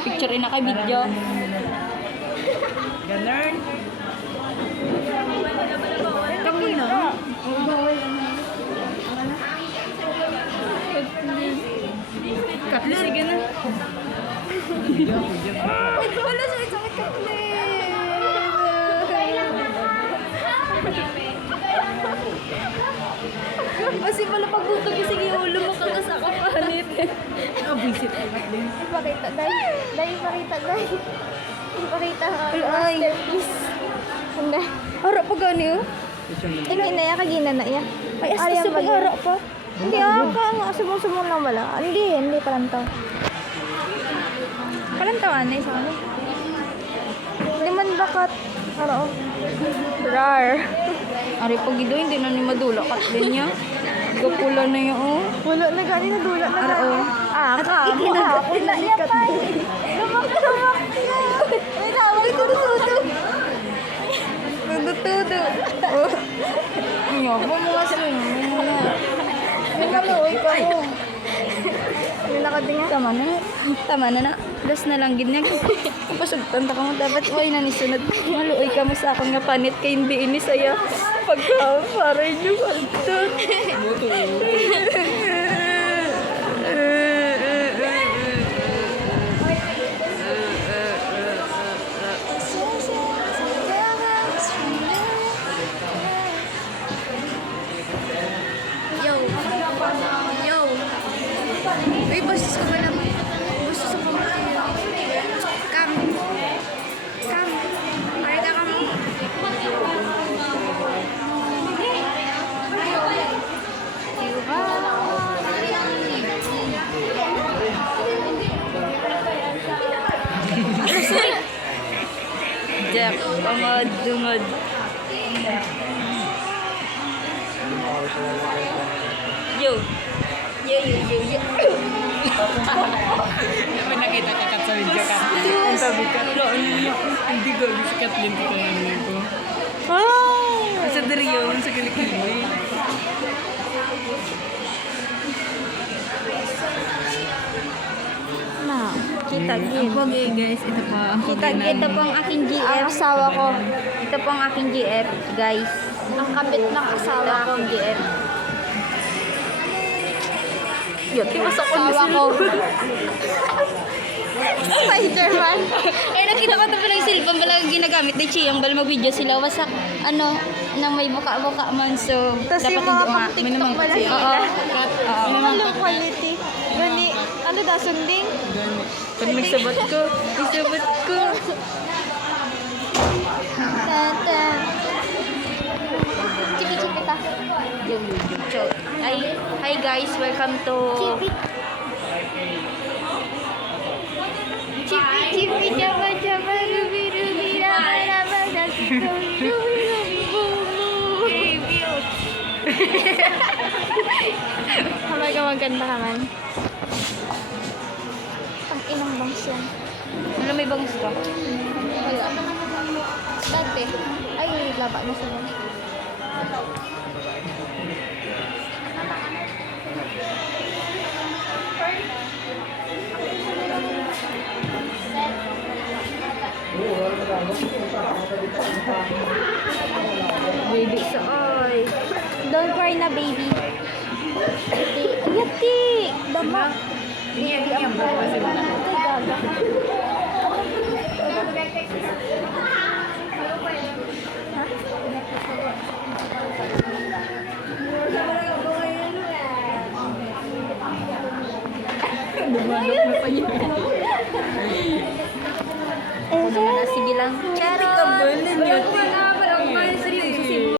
Picture na kay video. Ganun. Kami na. Katli, sige na. Wala sa isang katli. Kasi pala pagbutog yung sige ulo mo kakasakapanit. Visit ay din. Ipakita, dahil. Ipakita, dahil. Ipakita ang Ay. masterpiece. Hindi. Harap pa gani oh. Tingin na yan, kagina na yan. Ay, astas sa pag-harap pa. Hindi, sumong lang wala. Hindi palantaw. Palantawan na isa kami. Hindi man bakat. Ano? Rar. Ari pag gido, hindi na ni madula katli niya. Gapula na yun oh. Wala na gani na dula na Ara, oh. Ako na niya pa. Lumak. May tawag ko tututo. Tudo. Oh. Nga, mga sin. May kaluoy ko mo. May nakatinga. Tama na. Das na lang gid niya. Pasugtan ta ka mo dapat way na ni sunod. Maluoy ka mo sa akong nga panit kay hindi ini saya. Pagka para inyo kalto. Yo. Uy, boses ko ba naman? Boses ako ba? Come. Marita ka mo. Jack, dungod. Yo. May nakita ka kat sa video ka. Ang sabi ka, hindi ko si Kathleen ko yung ko. Sa diri yun, sa kilikili. Na, kita gid. Okay guys, ito pa ang Ito po ang aking Ang GF. asawa ko. Ito po ang aking GF, guys. Ang kapit ng Ito asawa ko. akong GF. Yo, tiwas ako Asawa ko. Spider-Man. Eh, nakita ko ito pala yung cellphone pala ginagamit ni Chiyang bala mag-video sila. Wasak, nang may buka-buka man. So, Tapos dapat yung hindi mga nga. pang-TikTok pala Oo. nila. Oo. Walang quality. Gani, ano daw, sunding? Pag nagsabat ko. Tata. Chiki-chiki ta. So, hi guys, welcome to... Chipi-chipi, chapa-chapa, rubi-rubi, raba-raba, dasi-dasi, rubi-rubi, bumu. Kamay ka maganda ka man. Ang inang bangs yan. Ano may bangus ka? Wala. Dati. Ay, laba na sila. Baby sa oy. Don't cry na, baby. Yati! Dama! Hindi ang buka sa mga. Ay, gaga. Sige lang. Char!